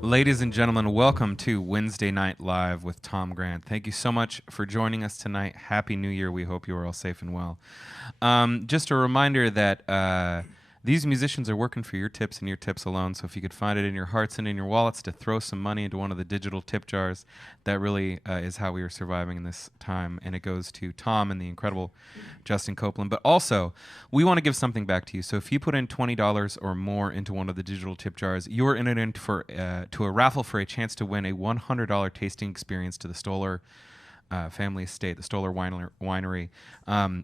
Ladies and gentlemen, welcome to Wednesday Night Live with Tom Grant. Thank you so much for joining us tonight. Happy New Year. We hope you are all safe and well. Just a reminder that these musicians are working for your tips and your tips alone, so if you could find it in your hearts and in your wallets to throw some money into one of the digital tip jars, that really is how we are surviving in this time, and it goes to Tom and the incredible Justin Copeland. But also, we want to give something back to you, so if you put in $20 or more into one of the digital tip jars, you're in it for to a raffle for a chance to win a $100 tasting experience to the Stoller family estate, the Stoller Winery.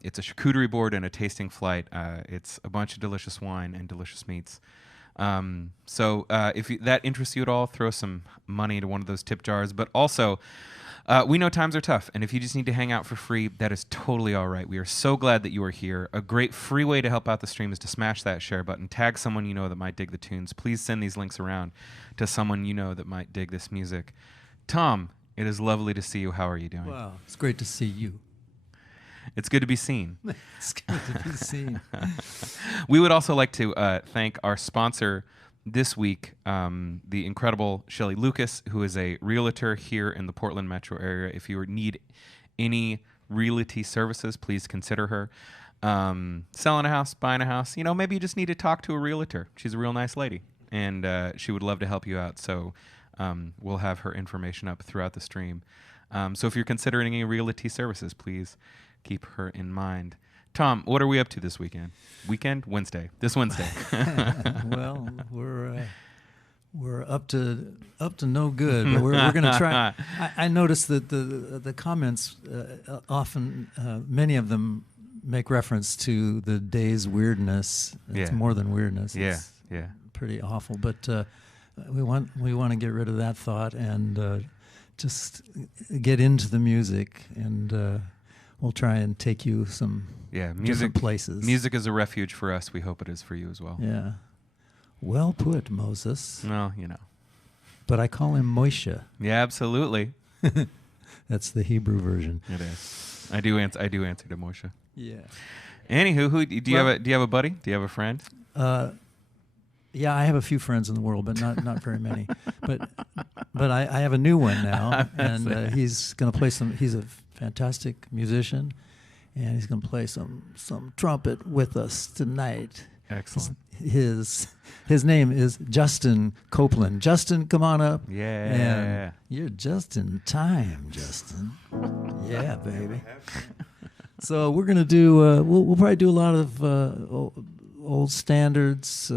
It's a charcuterie board and a tasting flight. It's a bunch of delicious wine and delicious meats. So if that interests you at all, throw some money into one of those tip jars. But also, we know times are tough, and if you just need to hang out for free, that is totally all right. We are so glad that you are here. A great free way to help out the stream is to smash that share button, tag someone you know that might dig the tunes. Please send these links around to someone you know that might dig this music. Tom, it is lovely to see you. How are you doing? Wow, it's great to see you. It's good to be seen. It's good to be seen. We would also like to thank our sponsor this week, the incredible Shelley Lucas, who is a realtor here in the Portland metro area. If you need any realty services, please consider her. Selling a house, buying a house, maybe you just need to talk to a realtor. She's a real nice lady, and she would love to help you out. So we'll have her information up throughout the stream. So if you're considering any realty services, please keep her in mind. Tom, what are we up to this weekend? Wednesday. This Wednesday. Well, we're up to no good, but we're going to try. I noticed that the comments often, many of them make reference to the day's weirdness. It's more than weirdness. It's pretty awful, but we want to get rid of that thought and just get into the music, and we'll try and take you some different places. Music is a refuge for us. We hope it is for you as well. Yeah. Well put, Moses. Well, But I call him Moshe. Yeah, absolutely. That's the Hebrew version. It is. I do answer to Moshe. Yeah. Anywho, do you have a buddy? Do you have a friend? Yeah, I have a few friends in the world, but not very many. But I have a new one now, and he's going to play some. He's a fantastic musician, and he's going to play some trumpet with us tonight. Excellent. His name is Justin Copeland. Justin, come on up. Yeah. And you're just in time, Justin. Yeah, baby. So we're going to do. We'll probably do a lot of old standards.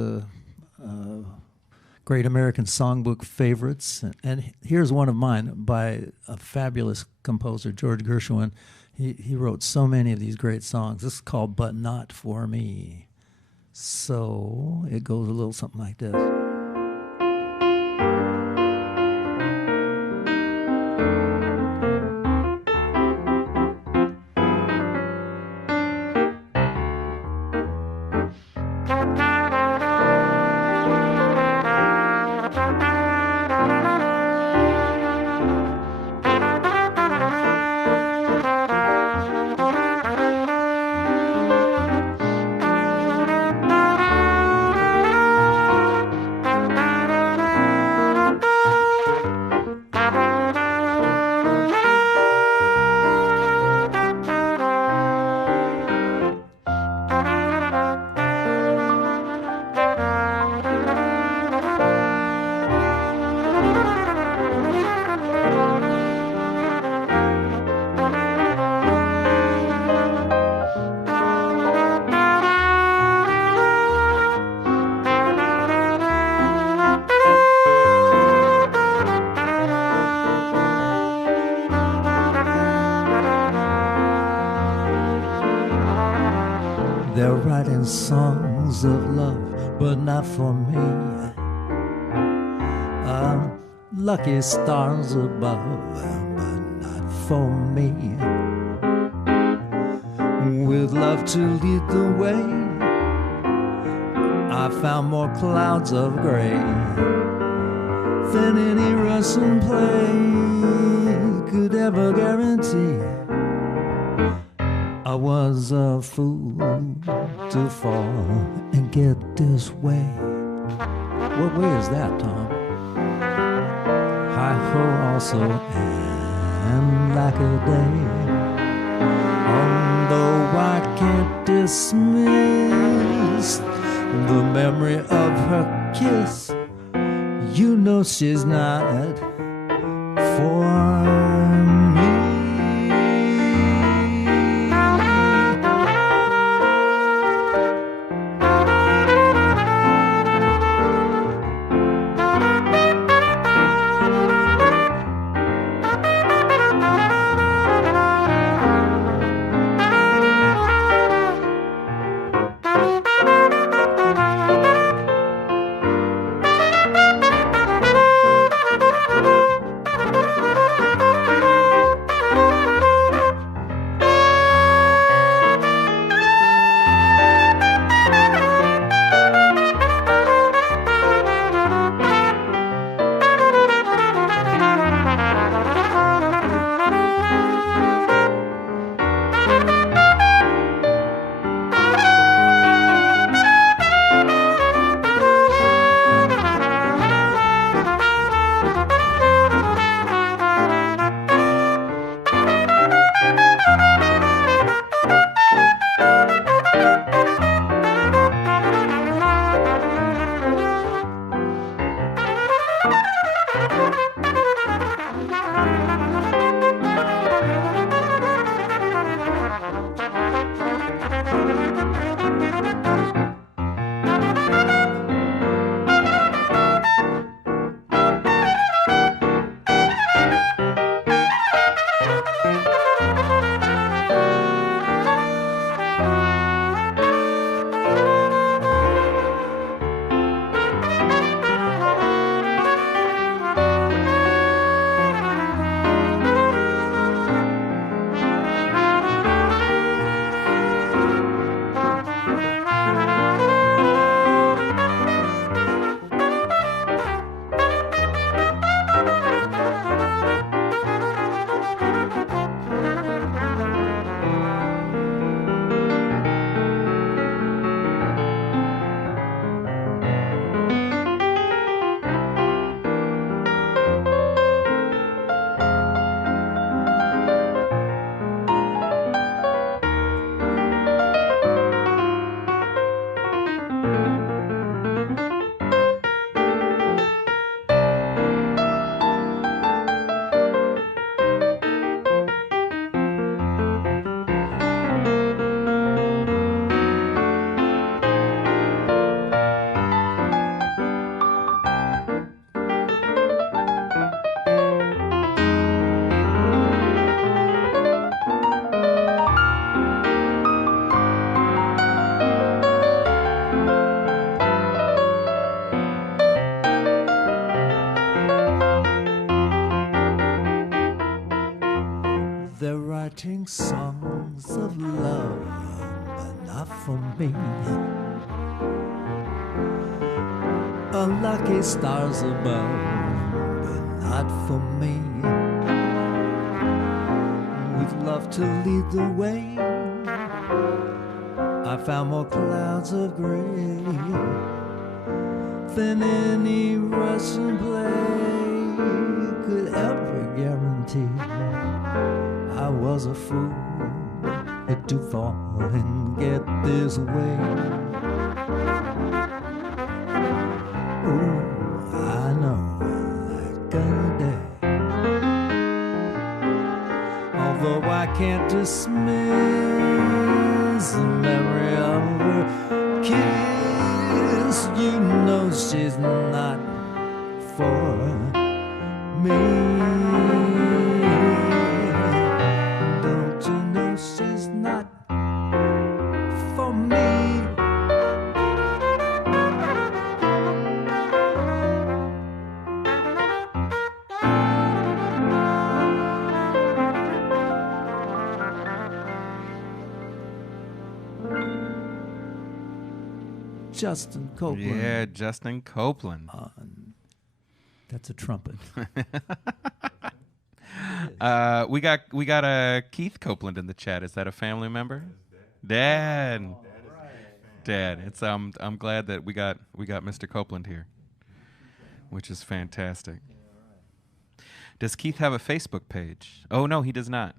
Great American Songbook favorites, and here's one of mine by a fabulous composer, George Gershwin. He wrote so many of these great songs. This is called "But Not for Me." So it goes a little something like this. They're writing songs of love, but not for me. Lucky stars above, but not for me. With love to lead the way, I found more clouds of gray than any Russian play could ever guarantee. I was a fool to fall and get this way. What way is that, Tom? Hi-ho also, and like a day. Although I can't dismiss the memory of her kiss, you know she's not for me. They're writing songs of love, but not for me. Unlucky stars above, but not for me. We'd love to lead the way. I found more clouds of gray than any Russian play could ever guarantee. I was a fool to fall and get this way. Oh, I know like a day. Although I can't dismiss the memory of her kiss, you know she's not for me. She's not for me. Justin Copeland. Yeah, Justin Copeland. That's a trumpet. We got Keith Copeland in the chat. Is that a family member? Dad. Dad. It's I'm glad that we got Mr. Copeland here, which is fantastic. Does Keith have a Facebook page? Oh no, he does not.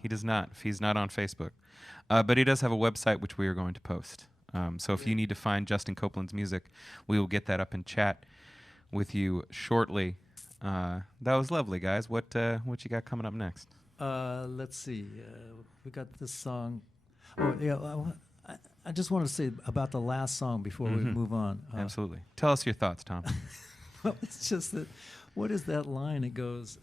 He does not. He's not on Facebook, but he does have a website which we are going to post. So if you need to find Justin Copeland's music, we will get that up in chat with you shortly. That was lovely, guys. What you got coming up next? Let's see. We got this song. Oh yeah. I just want to say about the last song before we move on. Absolutely. Tell us your thoughts, Tom. Well, it's just that. What is that line? It goes,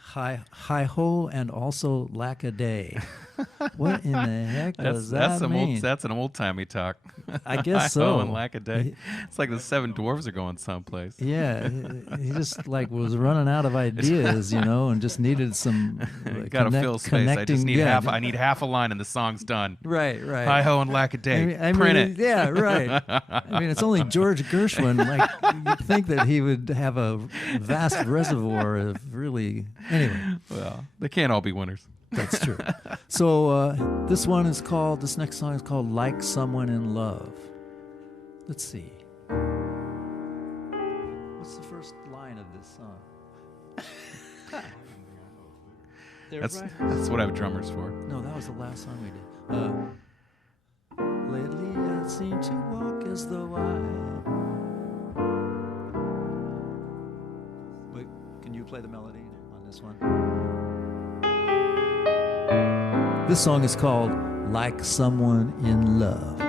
hi ho, and also lack a day. What in the heck does that mean? That's an old timey talk. I guess so. And lack a day. It's like the Seven Dwarfs are going someplace. Yeah, he just like was running out of ideas, and just needed some. Got to fill space. I just need I need half a line, and the song's done. Right. Hi ho and lack a day. Print it. Yeah, right. I mean, it's only George Gershwin. Like you'd think that he would have a vast reservoir of really. Anyway, well, they can't all be winners. That's true. So this next song is called Like Someone in Love. Let's see. What's the first line of this song? That's what I have drummers for. No, that was the last song we did. Lately I seem to walk as though Wait, can you play the melody on this one? This song is called Like Someone in Love.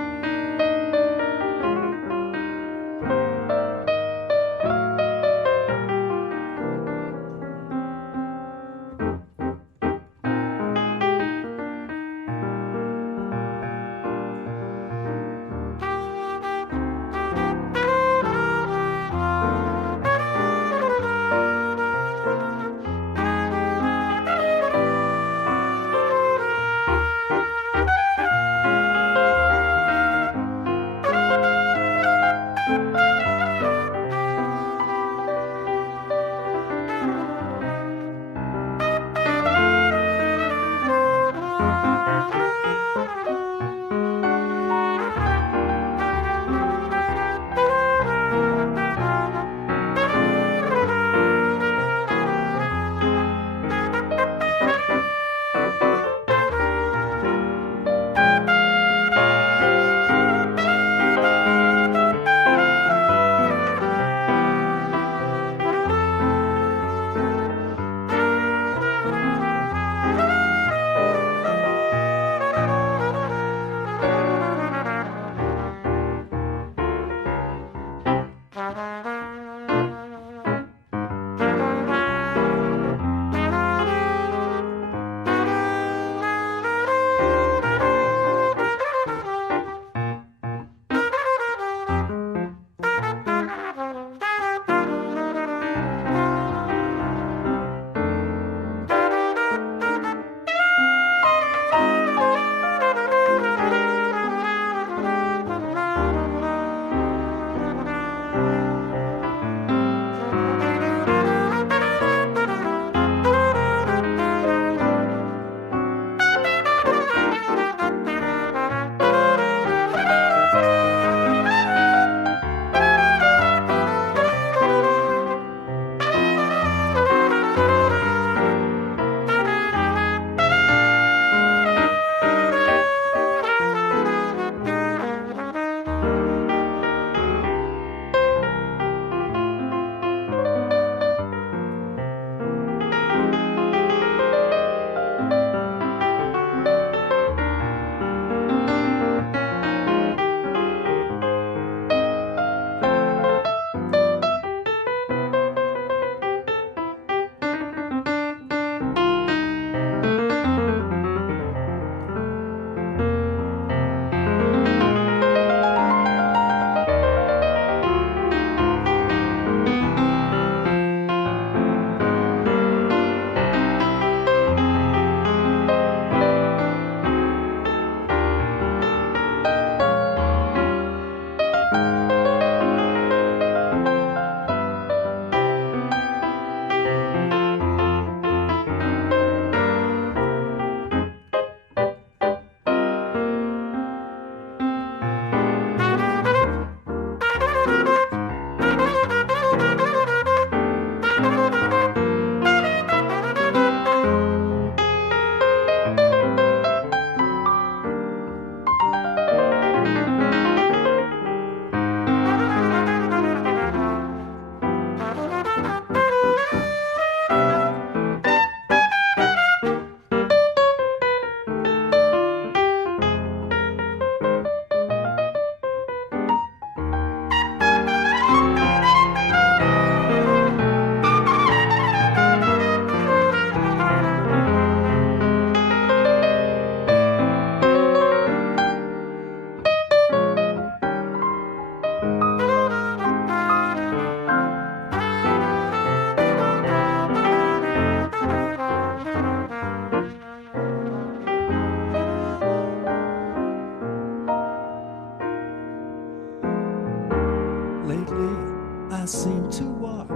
I seem to walk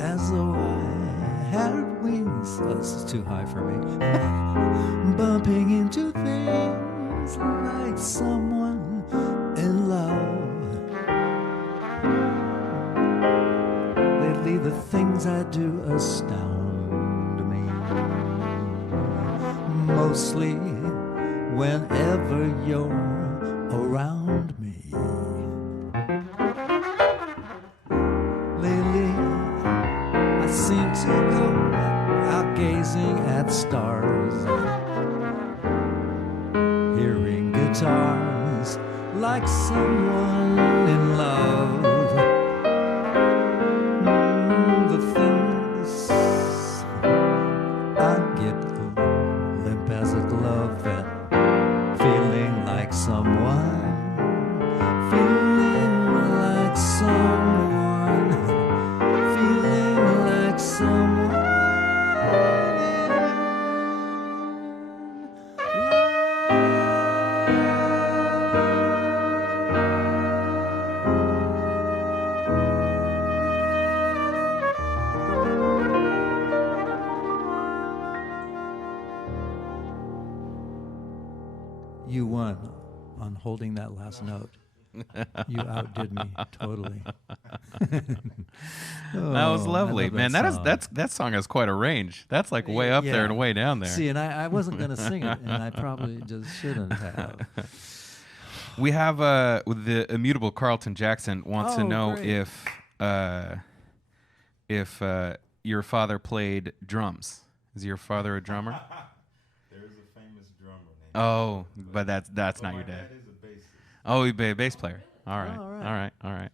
as though I had wings. Oh, this is too high for me. Bumping into things like someone in love. Lately the things I do astound me. Mostly whenever you're around me. Lately I seem to go out gazing at stars, hearing guitars like someone in love. The things I get limp as a glove at feeling like someone, feeling like someone, feeling like someone. You won on holding that last note. You outdid me totally. That was lovely, man. That song has quite a range. That's like way up there and way down there. See, and I wasn't going to sing it, and I probably just shouldn't have. We have the immutable Carlton Jackson wants to know great. if your father played drums. Is your father a drummer? There's a famous drummer named. Oh, but that's not your dad. My dad is a bassist. Oh, he's a bass player. All right. All right.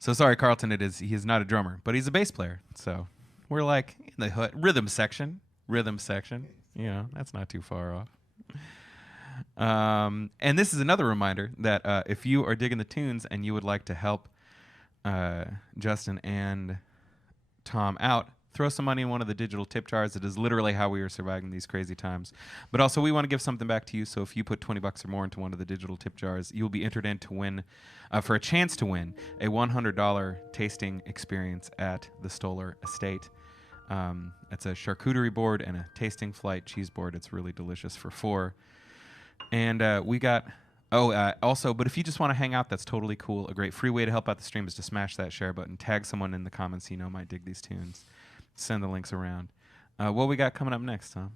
So sorry, Carlton. He is not a drummer, but he's a bass player. So we're like in the rhythm section. You know, that's not too far off. And this is another reminder that if you are digging the tunes and you would like to help Justin and Tom out, throw some money in one of the digital tip jars. It is literally how we are surviving these crazy times. But also, we want to give something back to you. So if you put $20 or more into one of the digital tip jars, you'll be entered in to win, for a chance to win, a $100 tasting experience at the Stoller Estate. It's a charcuterie board and a tasting flight cheese board. It's really delicious for four. And we got... also, but if you just want to hang out, that's totally cool. A great free way to help out the stream is to smash that share button, tag someone in the comments you know might dig these tunes, send the links around. What we got coming up next, Tom?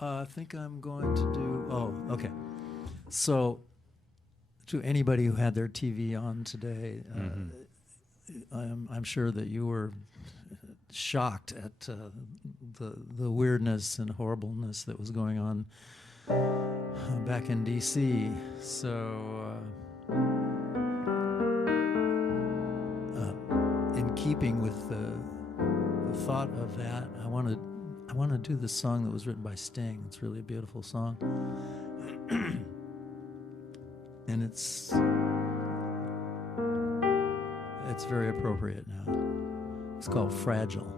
I think I'm going to do... Oh, okay. So, to anybody who had their TV on today, I'm sure that you were shocked at the weirdness and horribleness that was going on back in D.C. So, in keeping with the thought of that, I want to do this song that was written by Sting. It's really a beautiful song, and it's very appropriate now. It's called "Fragile."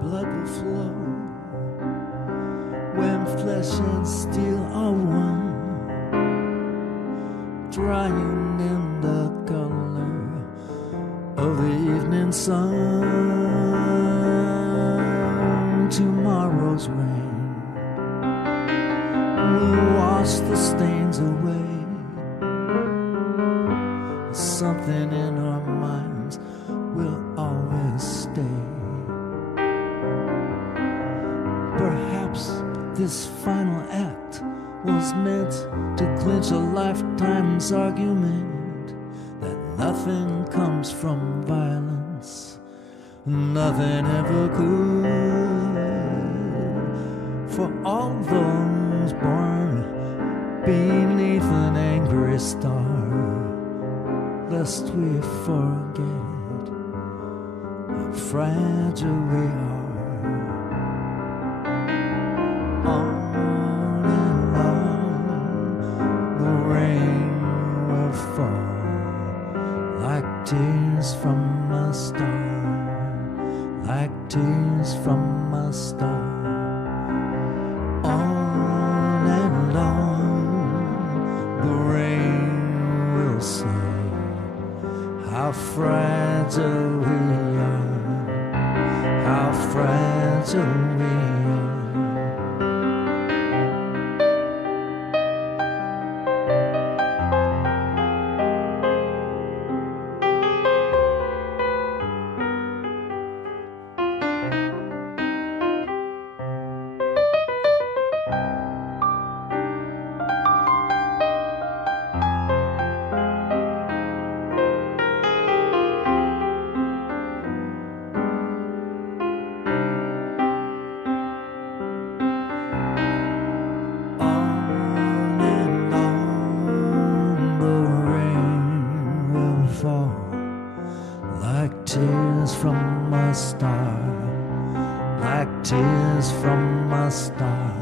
Blood will flow when flesh and steel are one, drying in the color of the evening sun. Tomorrow's rain will wash the stains away. Something in our minds will always stay. Perhaps this final act was meant to clinch a lifetime's argument that nothing comes from violence, nothing ever could. For all those born beneath an angry star, lest we forget how fragile we are. On and on, the rain will fall like tears from a star, like tears from a star. On and on, the rain will say how fragile we are, how fragile we are. Tears from a star, like tears from a star.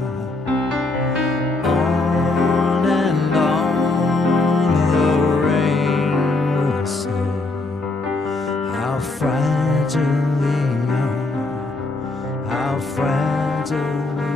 On and on, the rain will say how fragile we are, how fragile we are.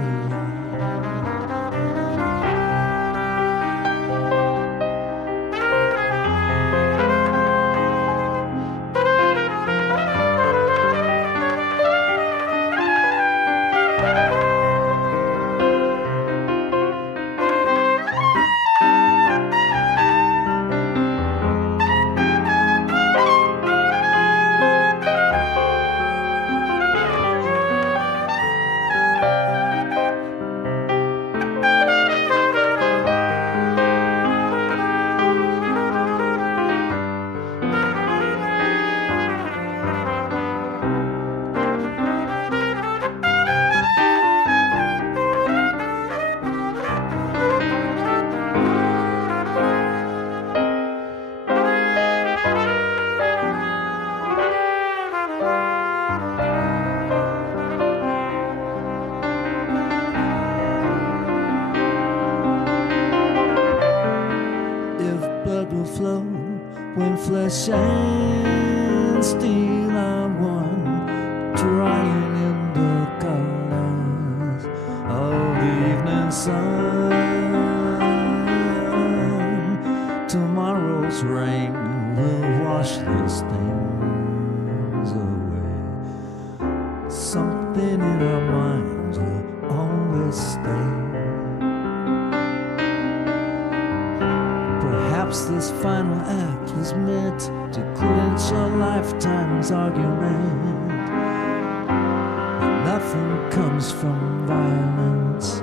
Flow when flesh and steel are one, drying in the colors of the evening sun. Tomorrow's rain will wash these things away. Something in our minds will always stay. Perhaps this final act was meant to clinch a lifetime's argument. But nothing comes from violence,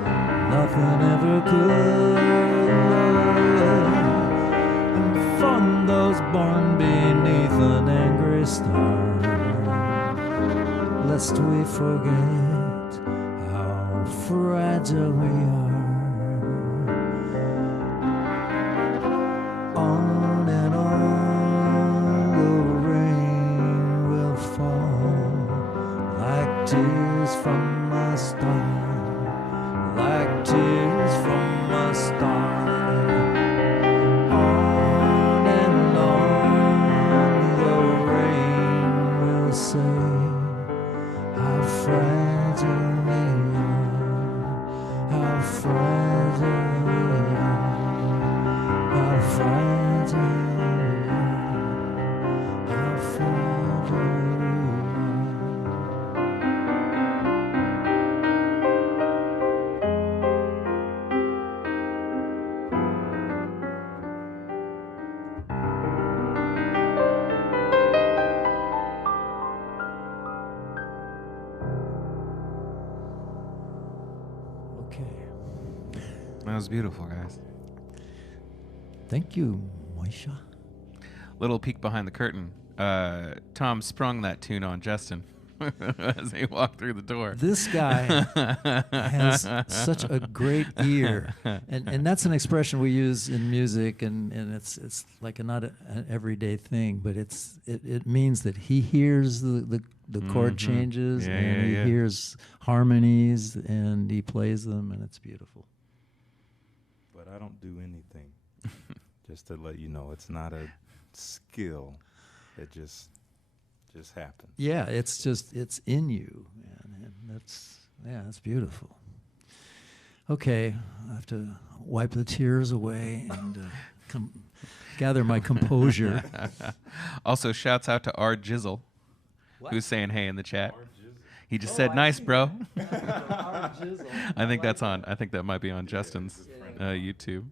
nothing ever could. And from those born beneath an angry star, lest we forget how fragile we are. On and on, the rain will fall like tears from a star, like tears from a star. On and on, the rain will say how fragile we are, how fragile we are. How fragile we are, how fragile we are. Okay. That was beautiful, guys. Thank you, Moisha. Little peek behind the curtain. Tom sprung that tune on Justin. as they walk through the door. This guy has such a great ear, and that's an expression we use in music, and it's like not an everyday thing, but it means that he hears the chord changes, and he hears harmonies, and he plays them, and it's beautiful. But I don't do anything. Just to let you know, it's not a skill. It just happens. Yeah, it's in you, and that's beautiful. Okay, I have to wipe the tears away and gather my composure. Also, shouts out to R Jizzle, who's saying hey in the chat. He just said, "Nice, bro." I think that's on. I think that might be on Justin's YouTube.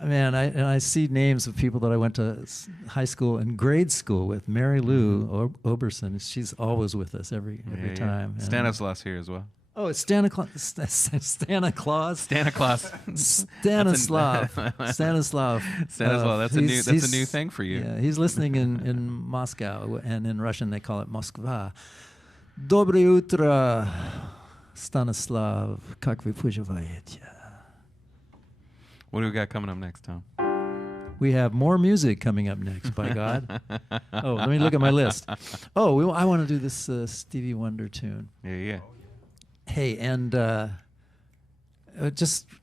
Man, I see names of people that I went to high school and grade school with. Mary Lou Oberson, she's always with us every time. Yeah. Stanislaus here as well. Oh, it's Stanislaus. Stanislaus. Stanislaus. Stanislav. Stanislav. That's a new thing for you. Yeah, he's listening in Moscow, and in Russian they call it Moskva. Доброе утро, Stanislav. Как вы поживаете? What do we got coming up next, Tom? We have more music coming up next, by God. Oh, let me look at my list. Oh, I want to do this Stevie Wonder tune. Yeah. Hey, and I'm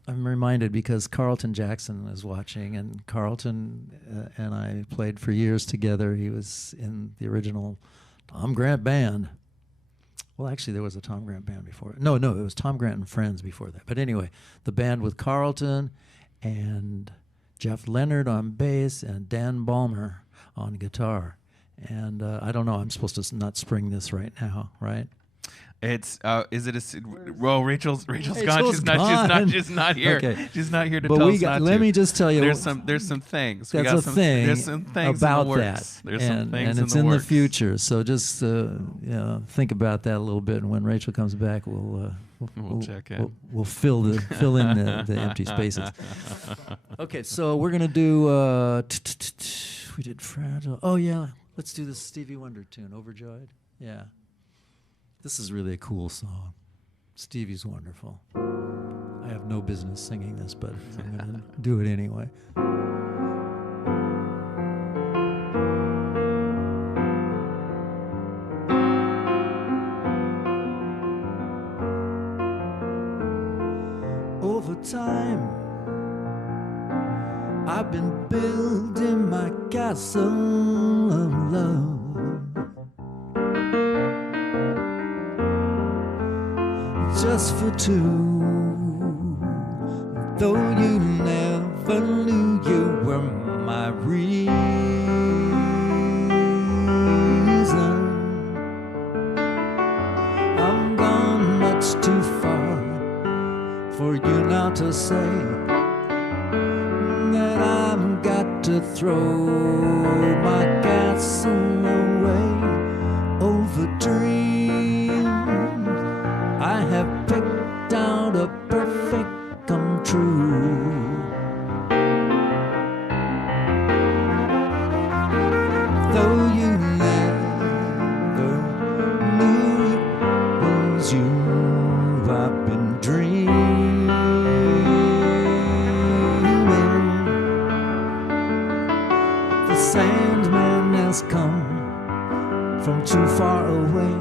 reminded because Carlton Jackson is watching, and Carlton and I played for years together. He was in the original Tom Grant Band. Well, actually, there was a Tom Grant Band before. No, it was Tom Grant and Friends before that. But anyway, the band with Carlton and Jeff Leonard on bass and Dan Ballmer on guitar. And I don't know, I'm supposed to not spring this right now, right? It's well, Rachel's gone. She's not here. Okay. She's not here to but tell us not let to. me just tell you, there's some things. There's There's some things about in the works. that. There's some things and it's in the works. future. So just think about that a little bit, and when Rachel comes back, we'll check in. We'll fill in the empty spaces. Okay, so we're gonna do. We did Fragile. Oh yeah, let's do this Stevie Wonder tune, Overjoyed. Yeah. This is really a cool song. Stevie's wonderful. I have no business singing this, but I'm going to do it anyway. Over time, I've been building my castle of love. Just for two, though you never knew you were my reason. I've gone much too far for you now to say that I've got to throw my castle away over dreams. I have picked out a perfect come true. Though you never knew it was you, I've been dreaming. The Sandman has come from too far away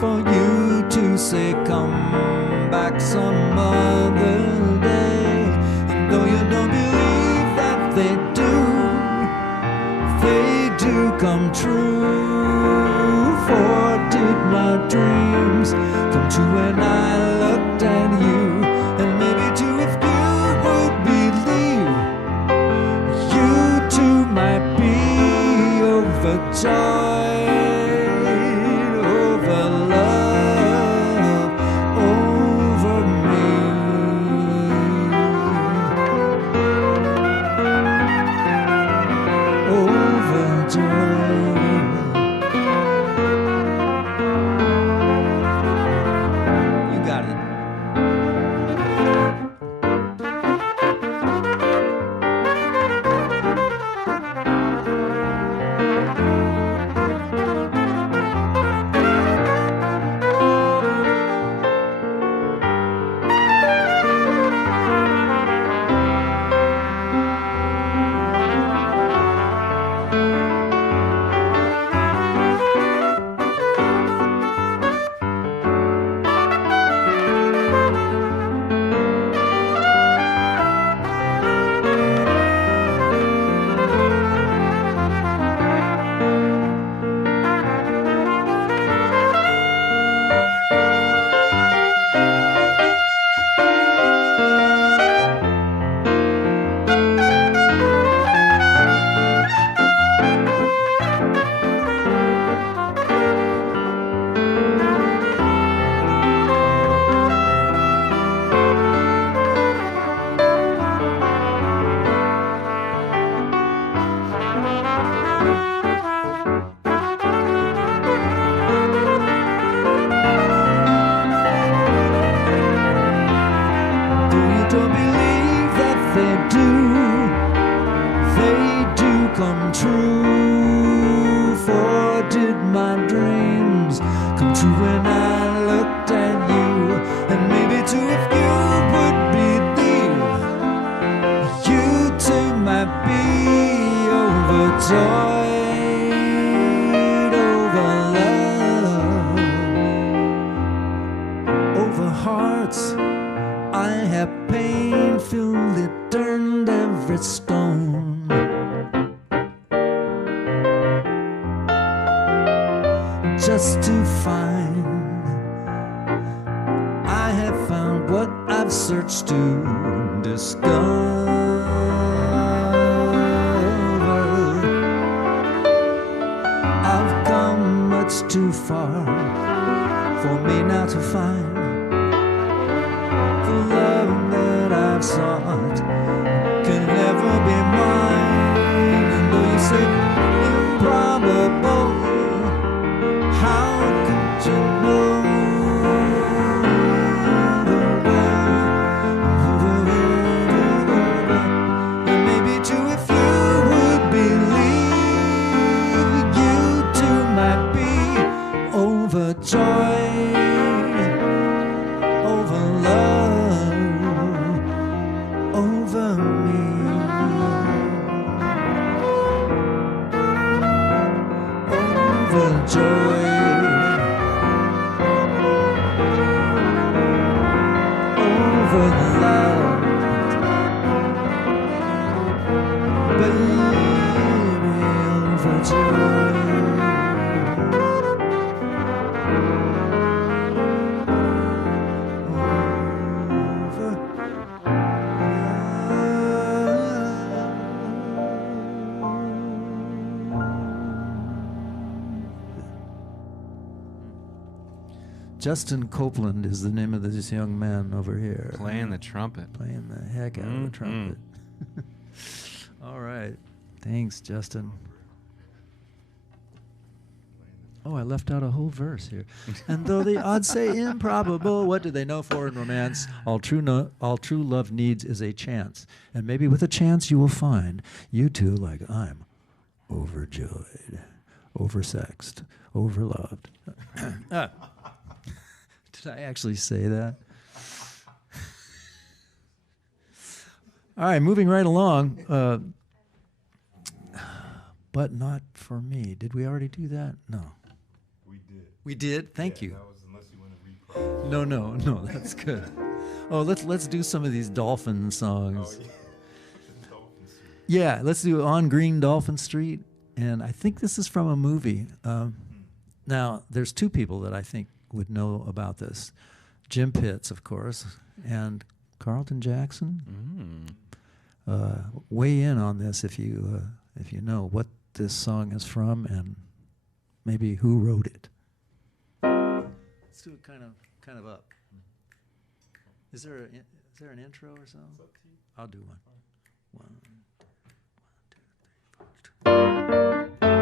for you to say come back some other day. And though you don't believe that they do come true. For did my dreams come true when I looked at you? And maybe too if you would believe, you too might be overjoyed. come true when I looked at you, and maybe too if you would believe, you too might be overjoyed over love, over hearts I have painfully turned every stone. Just to find I have found what I've searched to discover. I've come much too far for me now to find the love that I've sought can never be mine. And though you say improbable, how could you know the way? And maybe too if you would believe, you too might be overjoyed over love, over me. Overjoyed over love, baby, overjoyed. Justin Copeland is the name of this young man over here. Playing the trumpet. Playing the heck out of the trumpet. All right. Thanks, Justin. Oh, I left out a whole verse here. And though the odds say improbable, what do they know for in romance? All true love needs is a chance. And maybe with a chance you will find you too, like I'm, overjoyed, oversexed, overloved. Did I actually say that? All right, moving right along. But not for me. Did we already do that? No. We did. We did? Thank you. That was unless you want to reprise. No, that's good. Oh, let's do some of these dolphin songs. Oh, yeah. Dolphin Street. Yeah, let's do On Green Dolphin Street. And I think this is from a movie. Now, there's two people that I think would know about this. Jim Pitts, of course, and Carlton Jackson. Weigh in on this if you know what this song is from and maybe who wrote it. Let's do it kind of up. Is there an intro or something? I'll do one. One, two, 3, 4.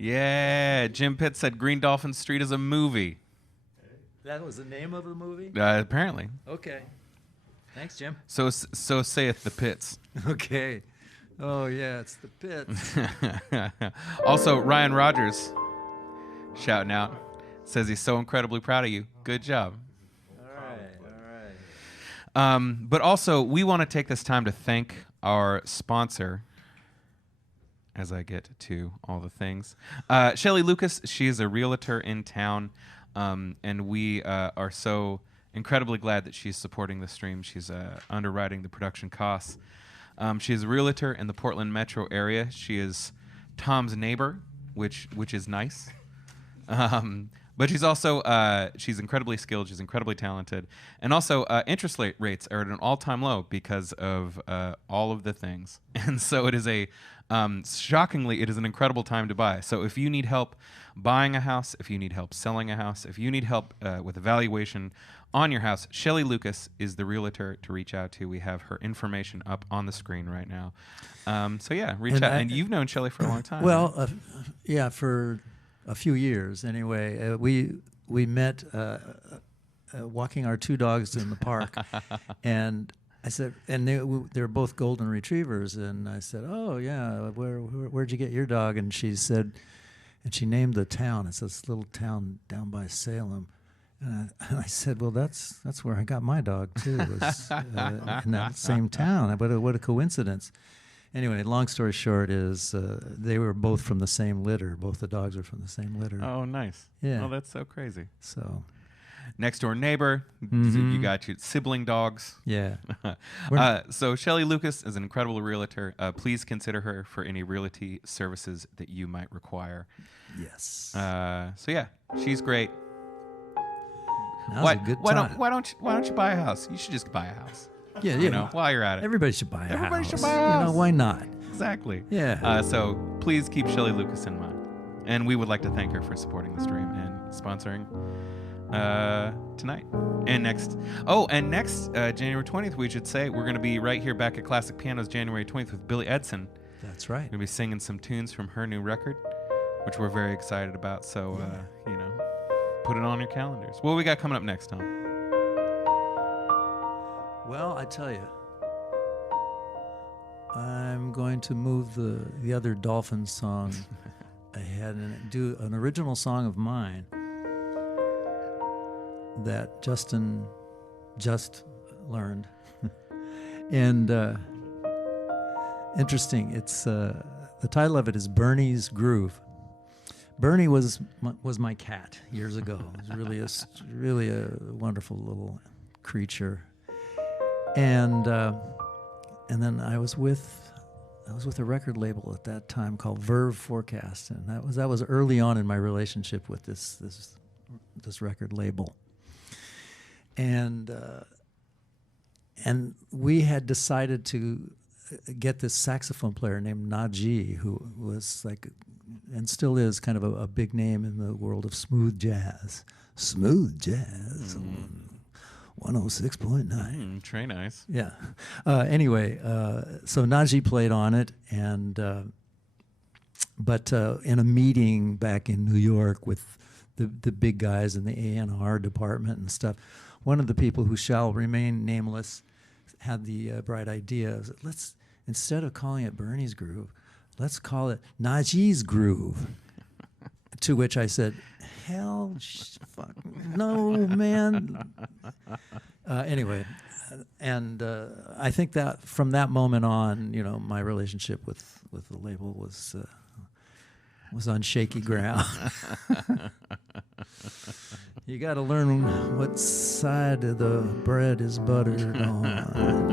Yeah, Jim Pitt said Green Dolphin Street is a movie. That was the name of the movie? Apparently. Okay. Thanks, Jim. So saith the Pitts. Okay. Oh, yeah, it's the Pits. Also, Ryan Rogers, shouting out, says he's so incredibly proud of you. Good job. All right. But also, we want to take this time to thank our sponsor, as I get to all the things. Shelly Lucas, she is a realtor in town, and we are so incredibly glad that she's supporting the stream. She's underwriting the production costs. She is a realtor in the Portland metro area. She is Tom's neighbor, which is nice. But she's also she's incredibly skilled. She's incredibly talented, and also interest rates are at an all-time low because of all of the things. And so it is shockingly, it is an incredible time to buy. So if you need help buying a house, if you need help selling a house, if you need help with evaluation on your house, Shelly Lucas is the realtor to reach out to. We have her information up on the screen right now. So yeah, reach out. And you've known Shelly for a long time. Well, right? Yeah, for a few years anyway. We met walking our two dogs in the park, and I said, and they were both golden retrievers, and I said, oh yeah, where'd you get your dog? And she said, and she named the town. It's this little town down by Salem. And I said, well, that's where I got my dog too. It was in that same town. What a coincidence. Anyway, long story short is they were both from the same litter. Both the dogs were from the same litter. Oh, nice. Yeah. Oh, that's so crazy. So, next door neighbor, you got your sibling dogs. Yeah. So Shelly Lucas is an incredible realtor. Please consider her for any realty services that you might require. Yes. So yeah, she's great. Now's a good time. Why don't you buy a house? You should just buy a house. Yeah, you know, while you're at it. Everybody should buy a house. Everybody should buy a house. You know, why not? Exactly. Yeah. So please keep Shelly Lucas in mind. And we would like to thank her for supporting the stream and sponsoring tonight and next. Oh, and next January 20th, we should say, we're going to be right here back at Classic Pianos January 20th with Billy Edson. That's right. We're going to be singing some tunes from her new record, which we're very excited about. So, you know, put it on your calendars. What we got coming up next, Tom? Well, I tell you, I'm going to move the other Dolphin song ahead and do an original song of mine that Justin just learned. And interesting, it's the title of it is Bernie's Groove. Bernie was my cat years ago. It was really a wonderful little creature. And then I was with a record label at that time called Verve Forecast, and that was early on in my relationship with this record label. And we had decided to get this saxophone player named Najee, who was like, and still is, kind of a big name in the world of smooth jazz. Smooth jazz. 106.9. Très nice. Yeah. Anyway, so Najee played on it, and but in a meeting back in New York with the big guys in the A&R department and stuff, one of the people who shall remain nameless had the bright idea: let's, instead of calling it Bernie's Groove, let's call it Najee's Groove. To which I said, hell, fuck, no, man. Anyway, and I think that from that moment on, you know, my relationship with the label was on shaky ground. You got to learn what side of the bread is buttered on.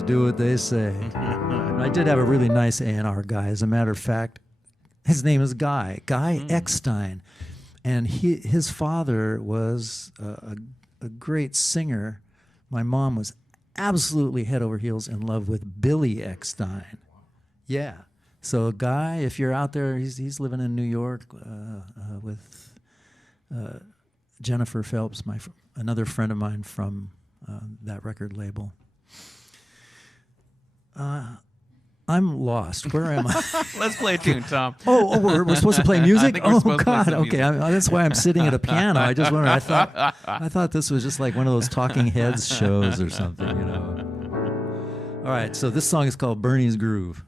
to do what they say. And I did have a really nice A&R guy. As a matter of fact, his name is Guy Eckstein. And his father was a great singer. My mom was absolutely head over heels in love with Billy Eckstein. Yeah. So Guy, if you're out there, he's living in New York with Jennifer Phelps, another friend of mine from that record label. I'm lost. Where am I? Let's play a tune, Tom. We're supposed to play music? I think we're supposed to play God. some Okay, music. that's why I'm sitting at a piano. I just wondered. I thought this was just like one of those Talking Heads shows or something, you know. All right, so this song is called Bernie's Groove.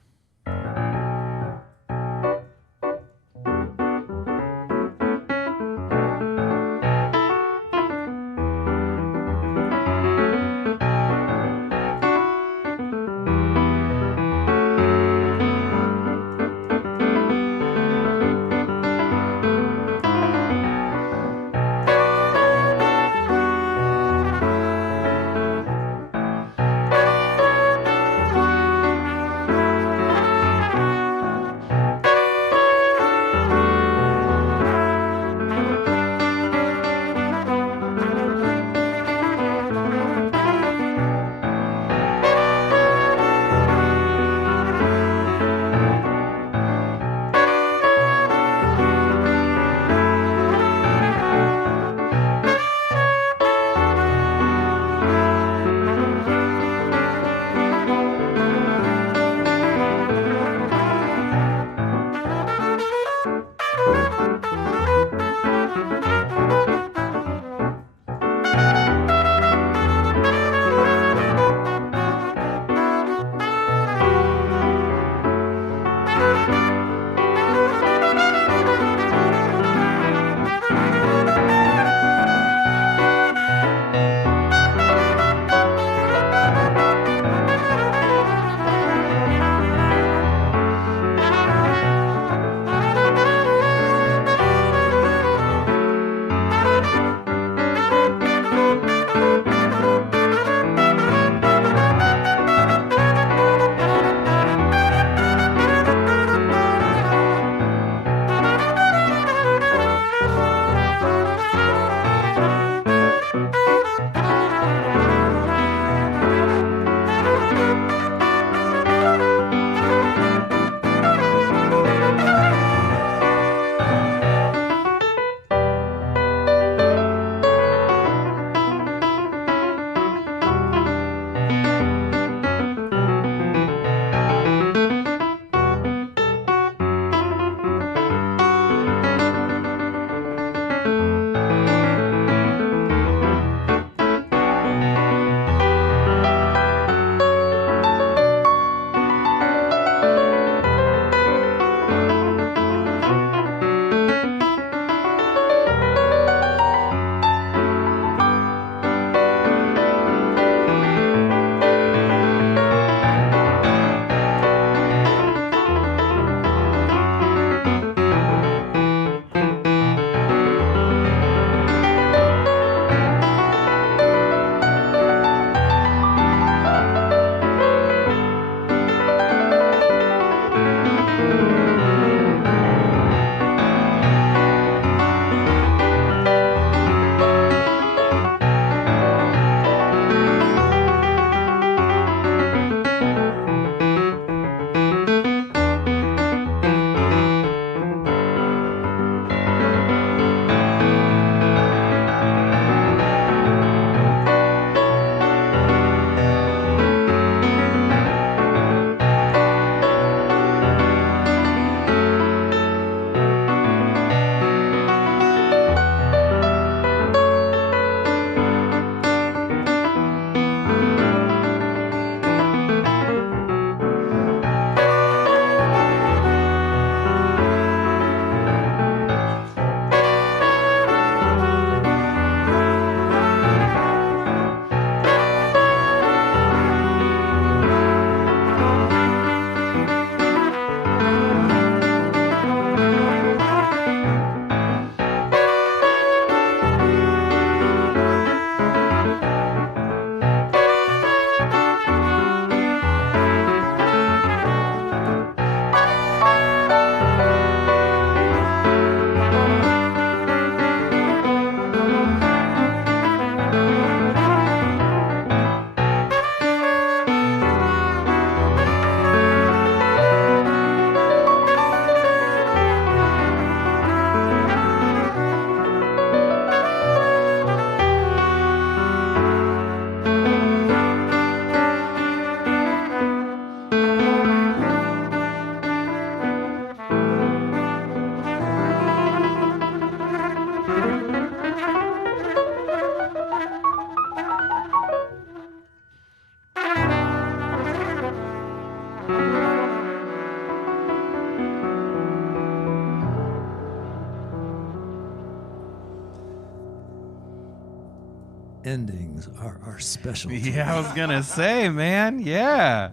endings are our specialty. Yeah, I was gonna say, man. Yeah,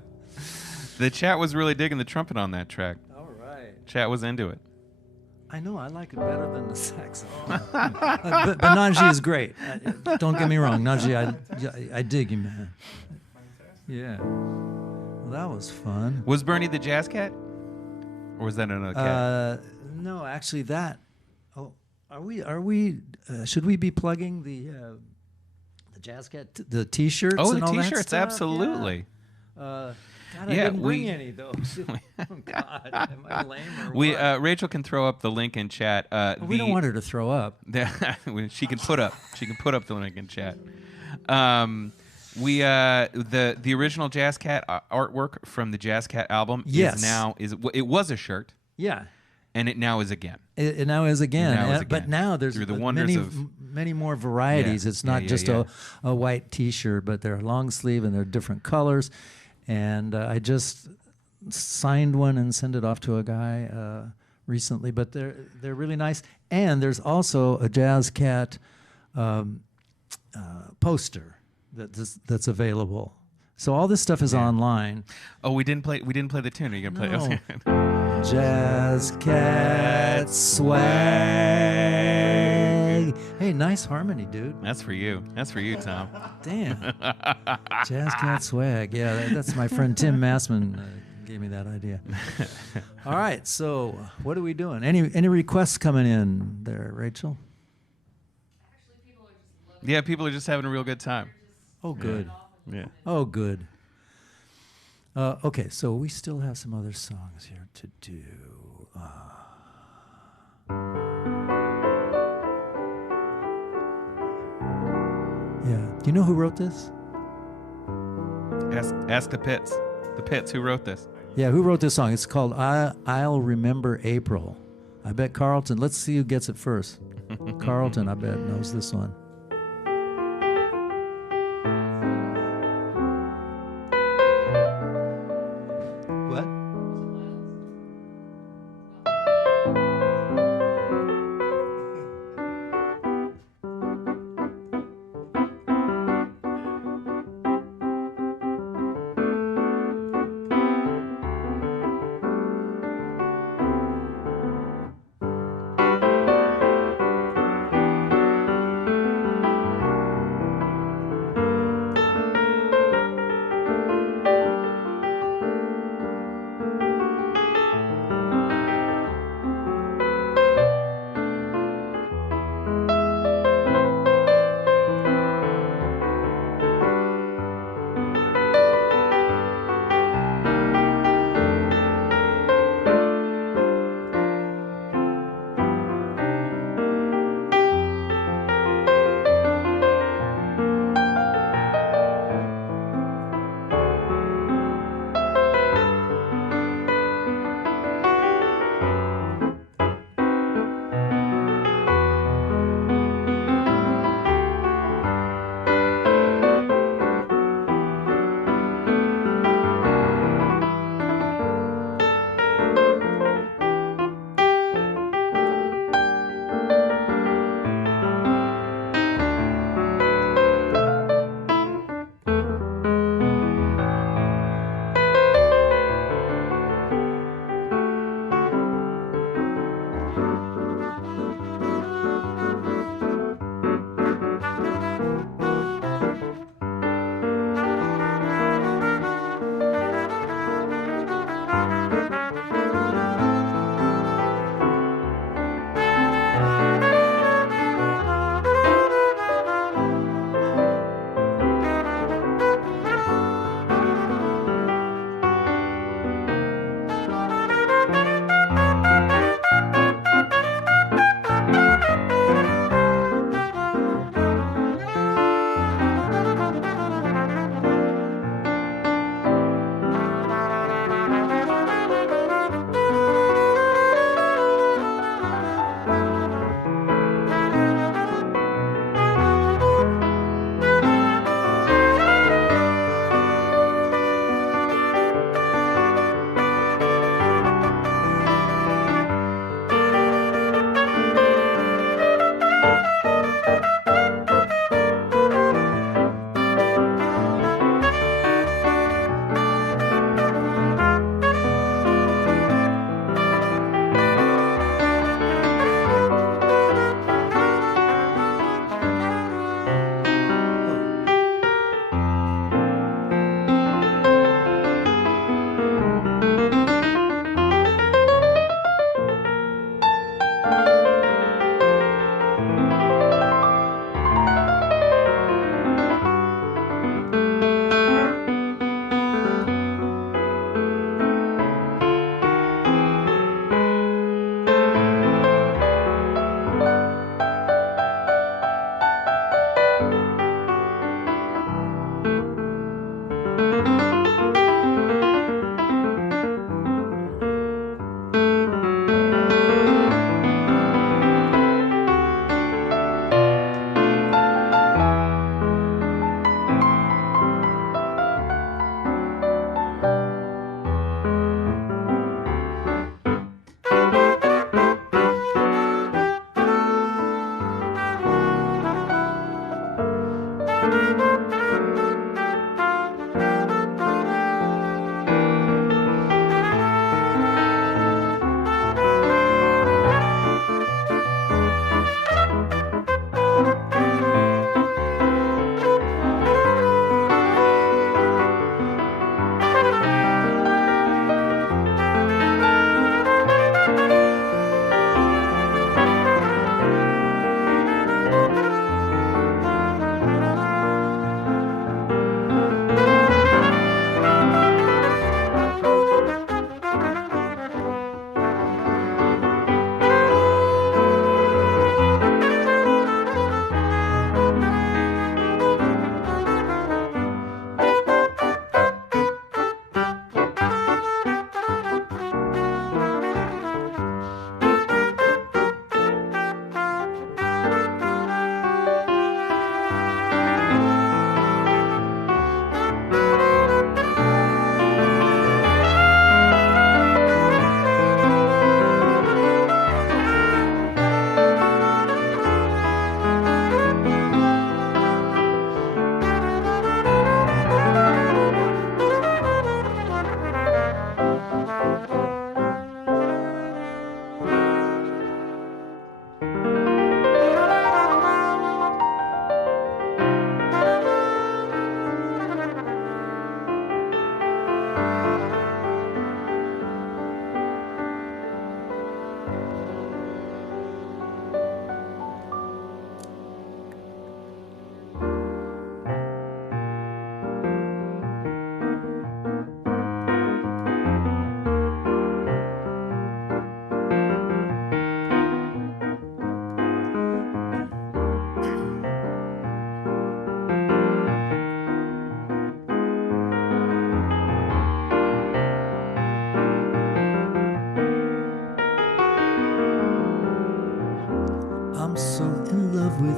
the chat was really digging the trumpet on that track. All right. Chat was into it. I know, I like it better than the saxophone. but Najee is great. Don't get me wrong, Najee, I dig you, man. Yeah. Well, that was fun. Was Bernie the jazz cat, or was that another cat? No, actually, that. Oh, are we? Should we be plugging the Jazz Cat, the T-shirts? Oh, and the all that T-shirts, stuff? absolutely. Yeah. God, I Yeah, didn't bring any though. Oh God, am I lame or what? Rachel can throw up the link in chat. We don't want her to throw up. She can put up the link in chat. The original Jazz Cat artwork from the Jazz Cat album it was a shirt. Yeah. And it now is again. It now is again. But now there's Through the wonders many more varieties. Yeah. It's not just a white T-shirt, but they're long sleeve and they're different colors. And I just signed one and sent it off to a guy recently. But they're really nice. And there's also a Jazz Cat poster that's available. So all this stuff is online. Oh, we didn't play the tune. Are you gonna play it? Jazz Cat Swag. Hey, nice harmony, dude. That's for you. That's for you, Tom. Damn. Jazz Cat Swag. Yeah, that's my friend Tim Massman gave me that idea. All right, so what are we doing? Any requests coming in there, Rachel? Yeah, people are just having a real good time. Oh, good. Yeah. Oh, good. Okay, so we still have some other songs here to do. Yeah. Do you know who wrote this? Ask the Pits. The Pits, who wrote this? Yeah, who wrote this song? It's called I'll Remember April. I bet Carlton, let's see who gets it first. Carlton, I bet, knows this one. What?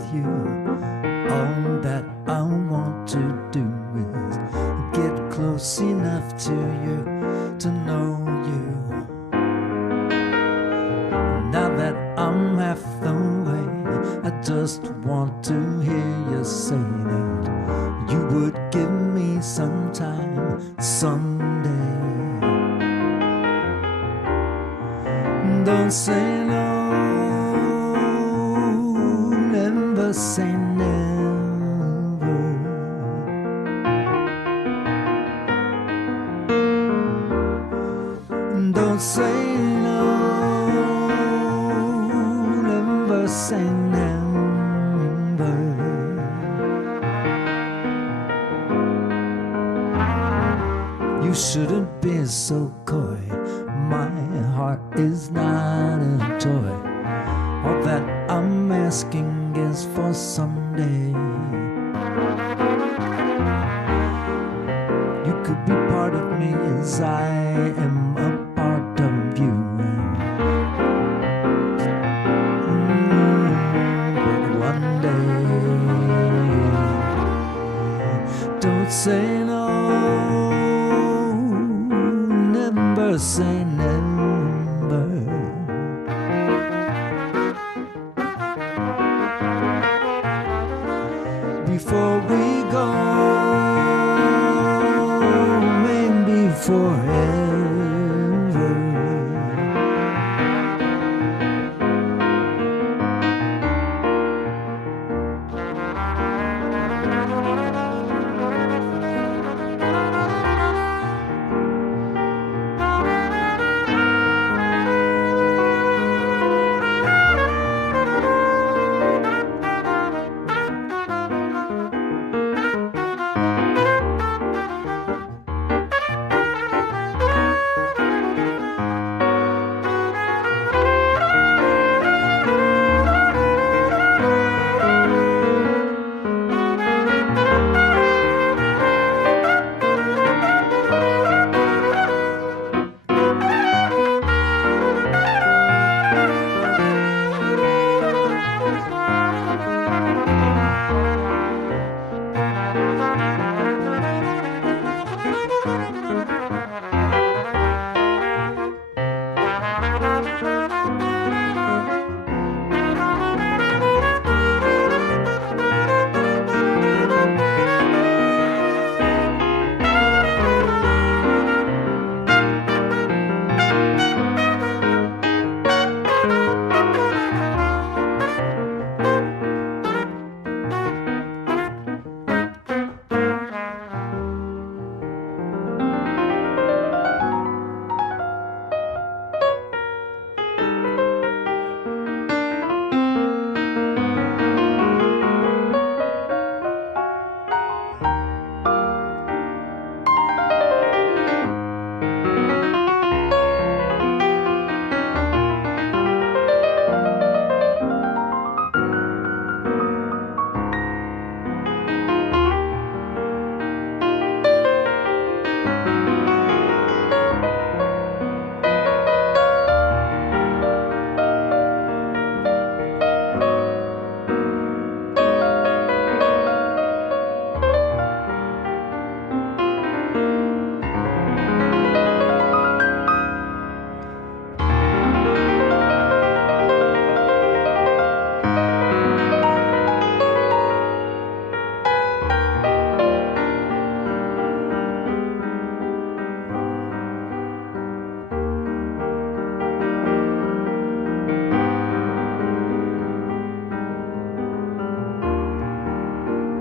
with you. All that I want to do is get close enough to you to know you. Now that I'm half the way, I just want to hear you say that you would give me some time someday. Don't say no, never say never. Don't say no, never say never. You shouldn't be so coy. My heart is not a toy. All that I'm asking is for someday. You could be part of me as I am a part of you. But one day, don't say no, never say never. Before we go, maybe forever.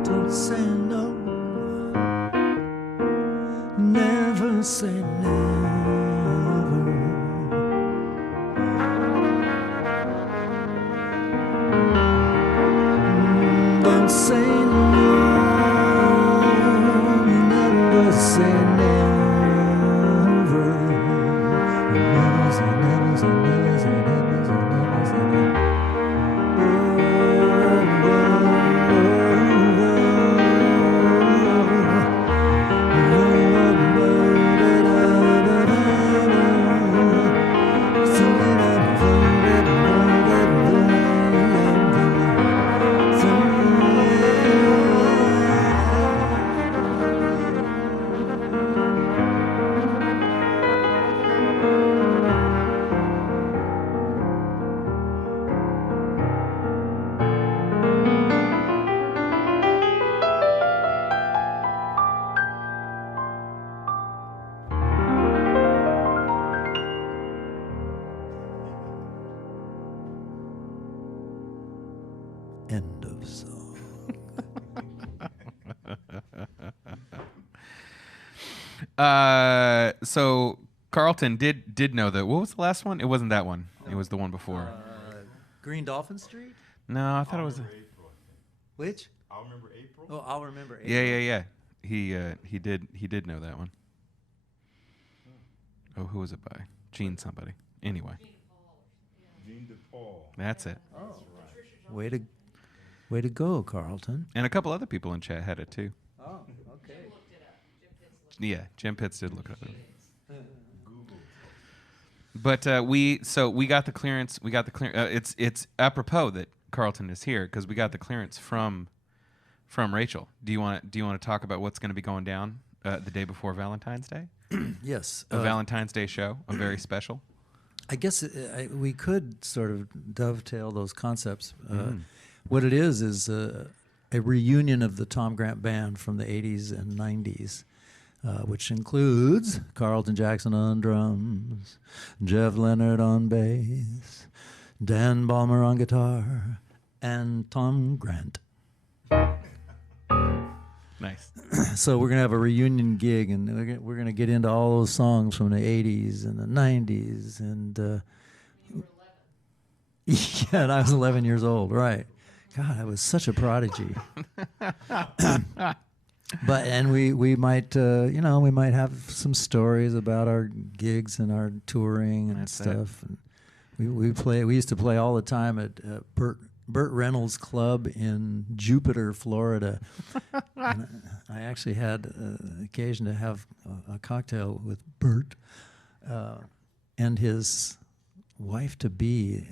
Don't say no, never say never. Don't say no, never say never. Never say never, say never, say never, say never, say never. So So Carlton did know that. What was the last one? It wasn't that one. It was the one before. Green Dolphin Street? No, I thought it was. April, I think. Which? I'll remember April. Oh, I'll remember April. Yeah. He did know that one. Oh, who was it by? Gene somebody. Anyway, Gene DePaul. that's it. Oh, way to go, Carlton. And a couple other people in chat had it too. Oh, okay. Yeah, Jim Pitts did look it up. But we got the clearance. We got the clearance. It's apropos that Carlton is here because we got the clearance from Rachel. Do you want to talk about what's going to be going down the day before Valentine's Day? Yes. A Valentine's Day show, a very special. I guess we could sort of dovetail those concepts. What it is a reunion of the Tom Grant Band from the 80s and 90s, which includes Carlton Jackson on drums, Jeff Leonard on bass, Dan Ballmer on guitar, and Tom Grant. Nice. So we're gonna have a reunion gig, and we're gonna get into all those songs from the '80s and the '90s, and yeah, and I was 11 years old, right? God, I was such a prodigy. And we might we might have some stories about our gigs and our touring and stuff. And we used to play all the time at Burt Reynolds Club in Jupiter, Florida. And I actually had occasion to have a cocktail with Burt and his wife-to-be,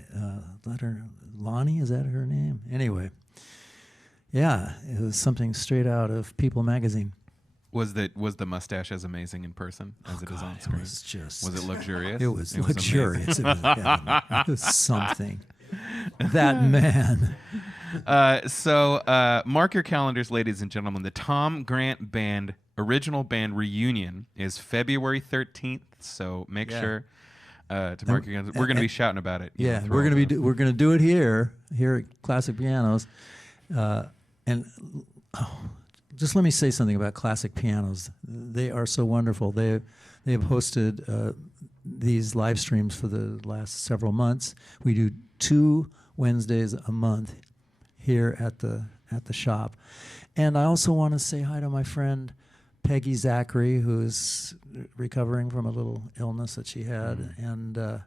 Lonnie, is that her name? Anyway, yeah, it was something straight out of People magazine. Was the mustache as amazing in person as it is on screen? Was it luxurious? It was luxurious. It was something. That man. So mark your calendars, ladies and gentlemen. The Tom Grant Band original band reunion is February 13th. So make sure to mark your calendars. We're going to be shouting about it. Yeah, we're going to do it here at Classic Pianos, and just let me say something about Classic Pianos. They are so wonderful. They have hosted these live streams for the last several months. We do 2 Wednesdays a month here at the shop. And I also want to say hi to my friend Peggy Zachary, who's recovering from a little illness that she had. And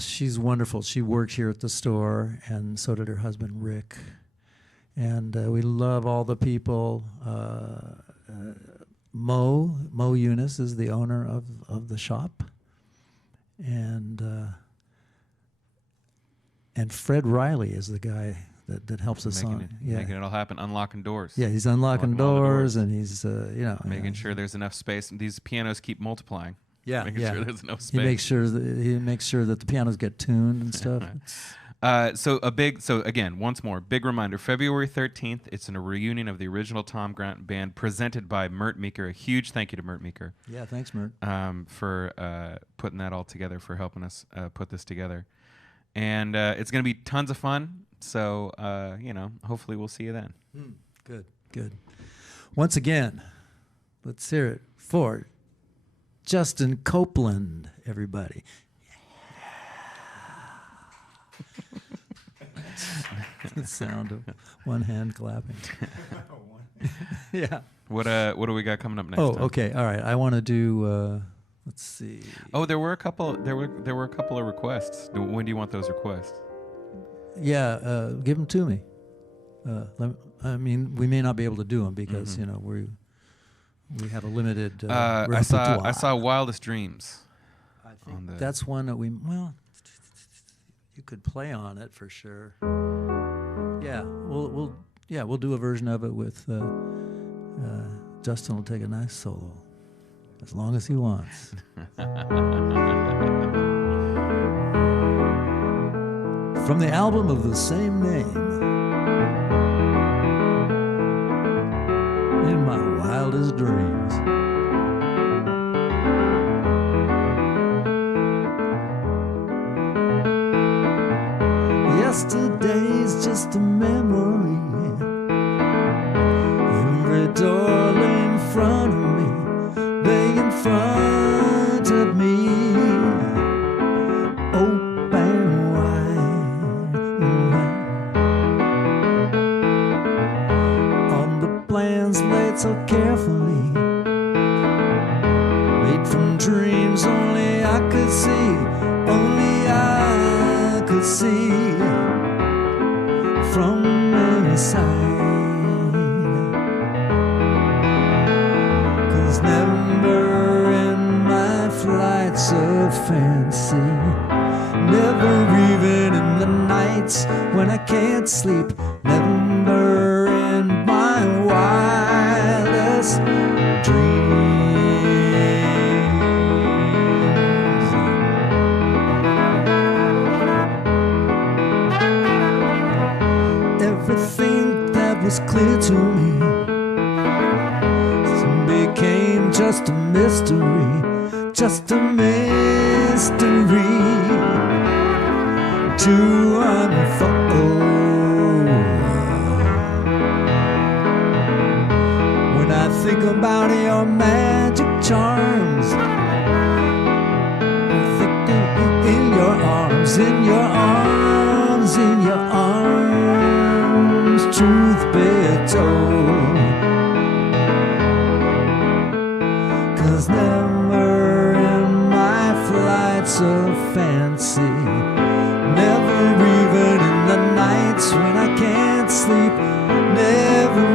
she's wonderful. She worked here at the store, and so did her husband, Rick. And we love all the people. Mo Eunice is the owner of the shop. And Fred Riley is the guy that helps us making it all happen, unlocking doors. Yeah, he's unlocking doors, and he's making sure there's enough space. These pianos keep multiplying. Yeah, making sure there's enough space. He makes sure that the pianos get tuned and stuff. So again, once more, big reminder: February 13th. It's a reunion of the original Tom Grant Band, presented by Mert Meeker. A huge thank you to Mert Meeker. Yeah, thanks, Mert, for putting that all together, for helping us put this together. And it's going to be tons of fun. So, hopefully we'll see you then. Good. Once again, let's hear it for Justin Copeland, everybody. The sound of one hand clapping. Yeah. What do we got coming up next? Oh, time? Okay. All right. I want to do. Let's see. Oh, there were a couple. There were a couple of requests. When do you want those requests? Yeah, give them to me. We may not be able to do them because we have a limited repertoire. I saw Wildest Dreams. I think that's one that you could play on it for sure. Yeah, we'll do a version of it with Justin will take a nice solo. As long as he wants. From the album of the same name, In My Wildest Dreams. Yesterday's just a memory. Every door lay in front of me. carefully, made from dreams only I could see, only I could see from the side. 'Cause never in my flights of fancy, never even in the nights when I can't sleep, never in my wildest dreams. Everything that was clear to me became just a mystery, just a mystery to unfold. When I think about your magic charms, I think in your arms, in your arms, in your arms, truth be told. 'Cause never in my flights of fancy, never even in the nights when I can't sleep, never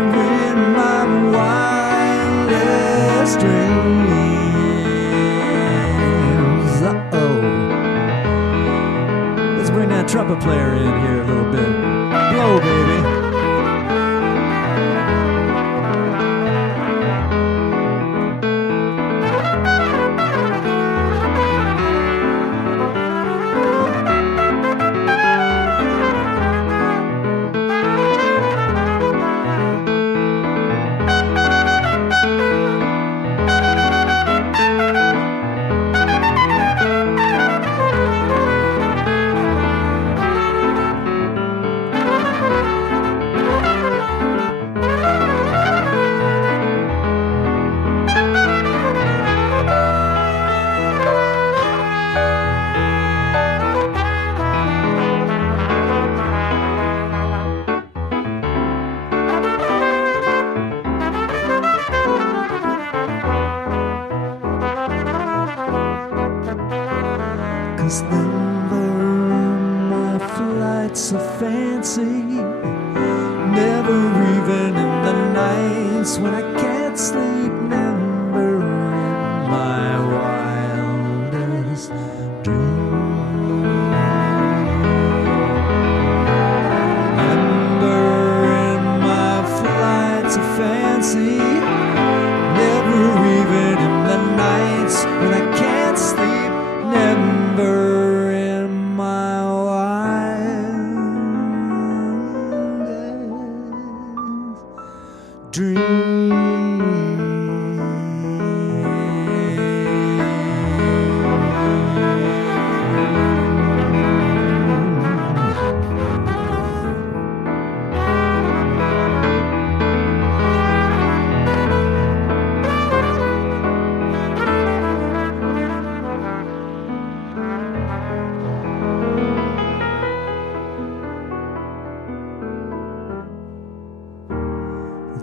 in my wildest dreams. Uh-oh. Let's bring that trumpet player in here a little bit. Blow, baby. Cause never in my flights of fancy, never even in the nights when I can't sleep, never in my wildest dreams. Never in my flights of fancy, never even in the nights when I can't sleep, never in my wildest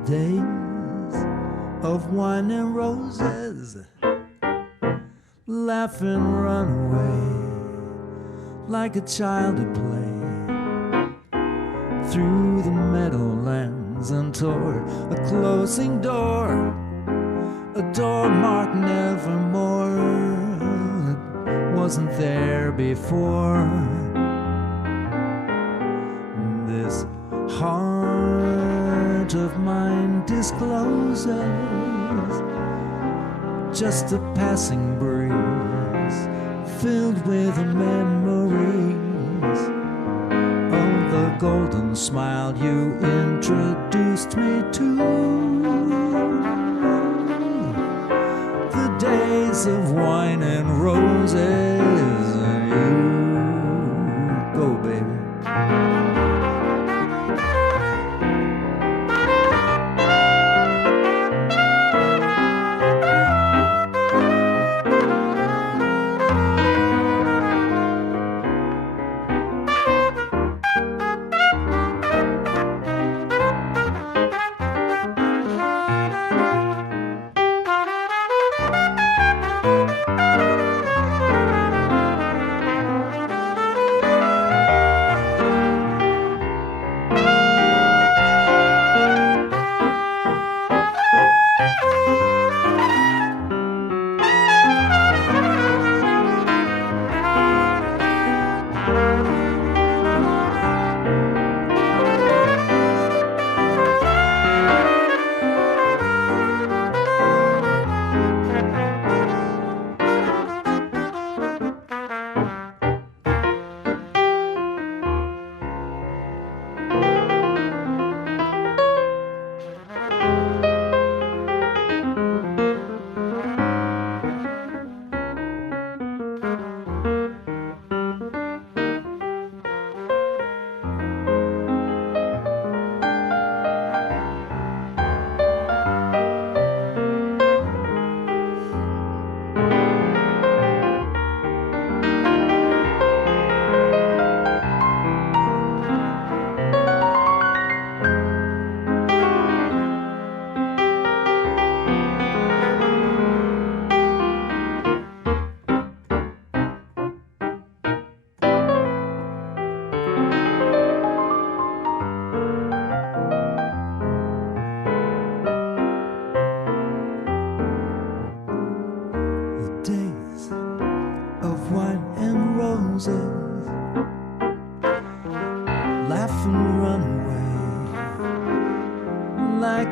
days of wine and roses, laugh and run away like a child at play through the meadowlands and toward a closing door, a door marked nevermore that wasn't there before. This heart of mine discloses just a passing breeze filled with memories of the golden smile you introduced me to, the days of wine and roses. You go, baby.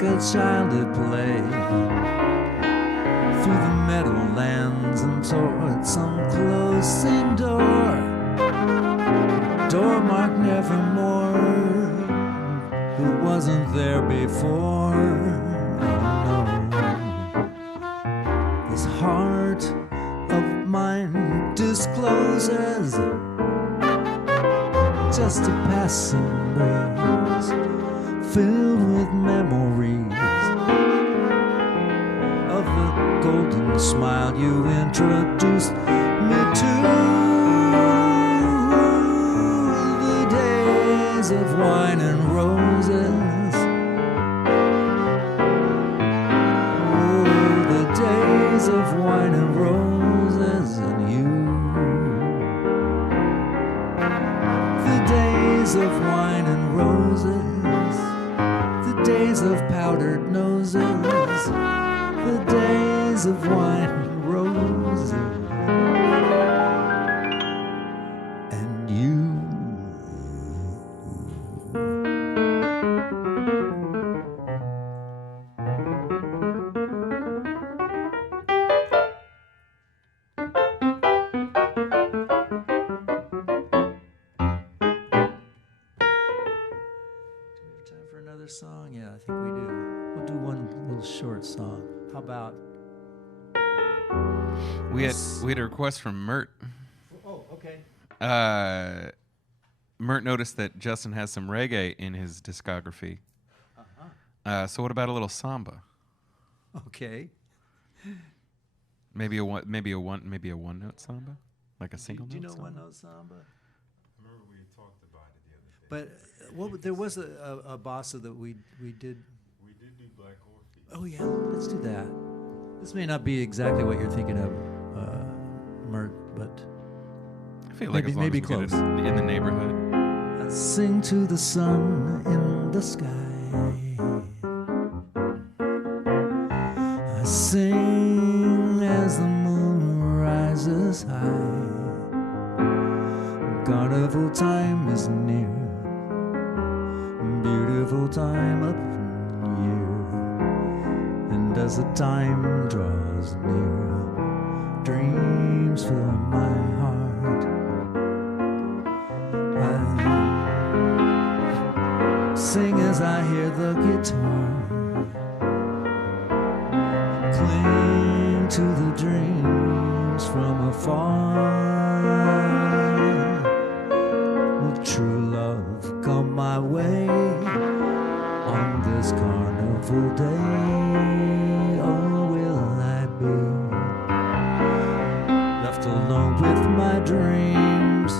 like a child at play, through the meadowlands and toward some closing door, door marked nevermore. It wasn't there before. Oh, no. This heart of mine discloses just a passing breeze, filled with memories of the golden smile you introduced me to. The days of wine and roses, oh, the days of wine and roses and you. The days of wine and roses, the days of powdered noses, the days of wine and roses and you. Time for another song? Yeah, I think we do. We'll do one little short song. How about? We had a request from Mert. Oh, okay. Mert noticed that Justin has some reggae in his discography. So what about a little samba? Okay. Maybe a one note samba, like a single Do you note know samba? one note samba? I remember we talked about it the other day. But there was a bossa that we did. We did do Black Orpheus. Oh yeah, let's do that. This may not be exactly what you're thinking of, Mert, but I feel like as long maybe as we get it close. in the neighborhood. I sing to the sun in the sky. I sing as the moon rises high. Carnival time is near, beautiful time of year. And as the time draws near, dreams fill my heart. I sing as I hear the guitar, cling to the dreams from afar. Will true love come my way on this carnival day? Or will I be left alone with my dreams?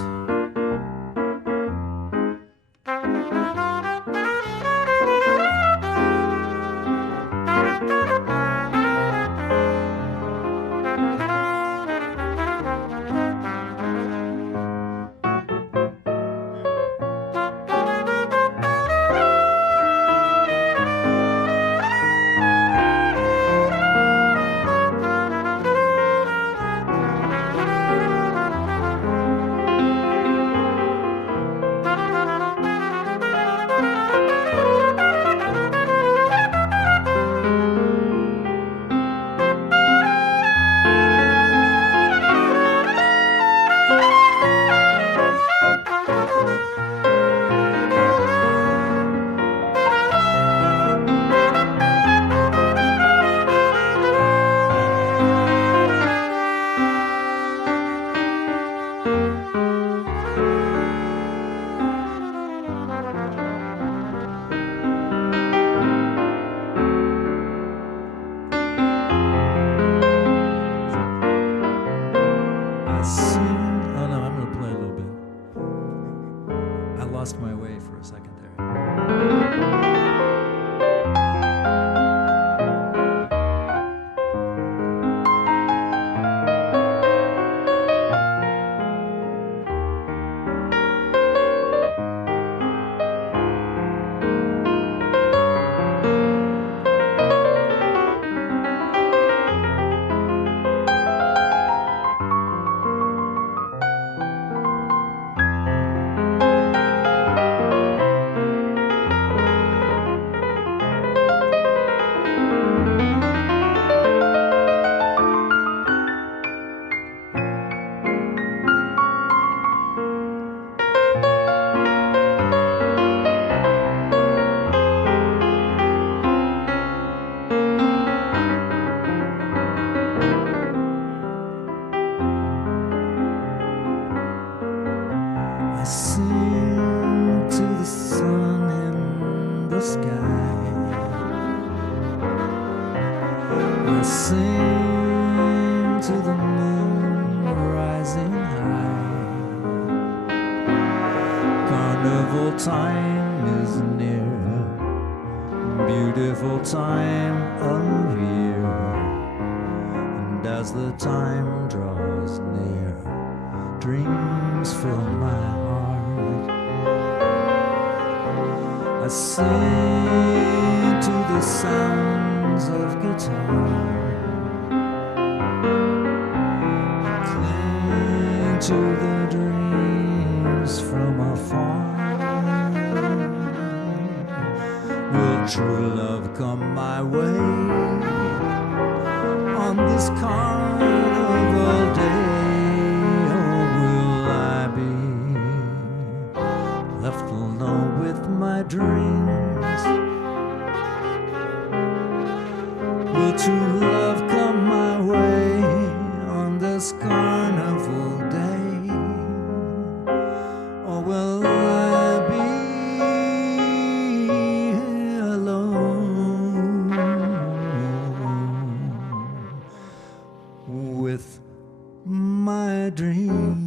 sing to the moon rising high. Carnival time is near, beautiful time of year. And as the time draws near, dreams fill my heart. I sing to the sounds of guitar, cling to the dreams from afar. Will true love come my way on this carnival day, or will I be left alone with my dreams? Will true love come my way on this carnival day, or will I be alone with my dreams?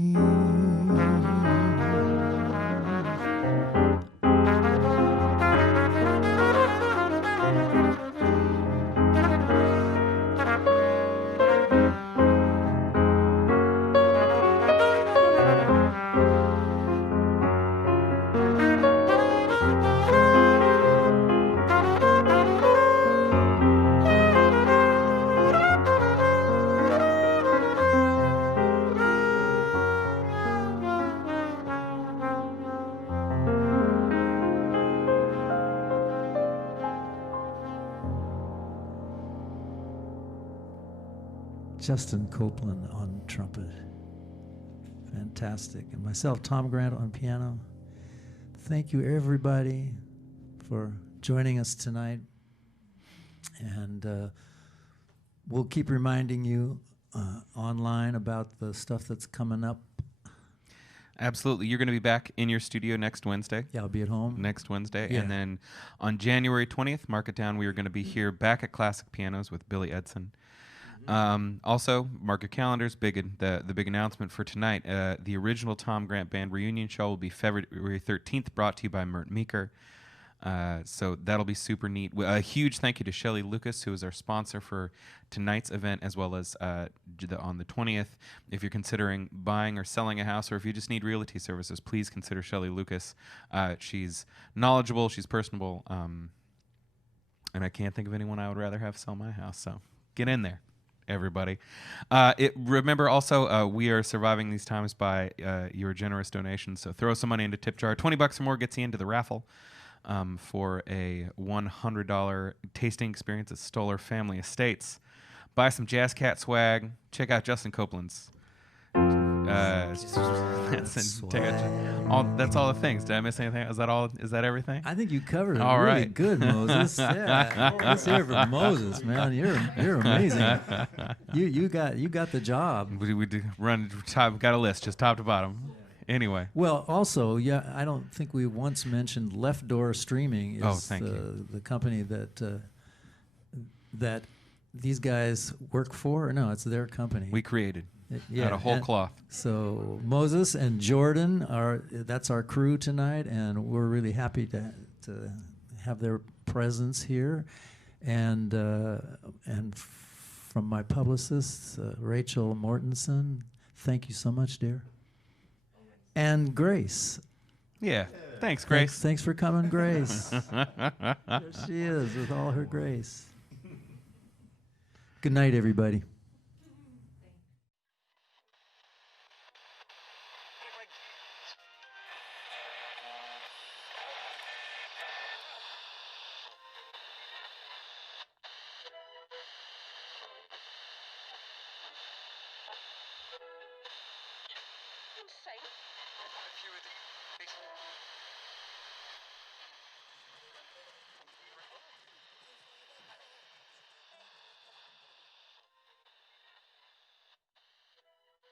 Justin Copeland on trumpet. Fantastic. And myself, Tom Grant, on piano. Thank you, everybody, for joining us tonight. And we'll keep reminding you online about the stuff that's coming up. Absolutely. You're going to be back in your studio next Wednesday. Yeah, I'll be at home. Next Wednesday. Yeah. And then on January 20th, mark it down, we are going to be here back at Classic Pianos with Billy Edson. Also, mark your calendars. The big announcement for tonight. The original Tom Grant Band reunion show will be February 13th, brought to you by Mert Meeker. So that'll be super neat. A huge thank you to Shelley Lucas, who is our sponsor for tonight's event, as well as on the 20th. If you're considering buying or selling a house, or if you just need realty services, please consider Shelley Lucas. She's knowledgeable, she's personable, and I can't think of anyone I would rather have sell my house. So get in there, everybody. Remember also, we are surviving these times by your generous donations. So throw some money into tip jar. $20 or more gets you into the raffle. For a $100 tasting experience at Stoller Family Estates. Buy some Jazz Cat swag. Check out Justin Copeland's. That's all the things. Did I miss anything? Is that all? Is that everything? I think you covered it All really right. good, Moses. Yeah, let's hear from Moses, man. You're amazing. You got the job. We got a list, just top to bottom. Anyway. Well, also, yeah, I don't think we once mentioned Left Door Streaming is the company that these guys work for. No, it's their company. We created out of whole cloth. So Moses and Jordan that's our crew tonight, and we're really happy to have their presence here, and from my publicist Rachel Mortensen, thank you so much, dear. And Grace. Yeah. Thanks, Grace. Thanks for coming, Grace. There she is with all her grace. Good night, everybody. If you would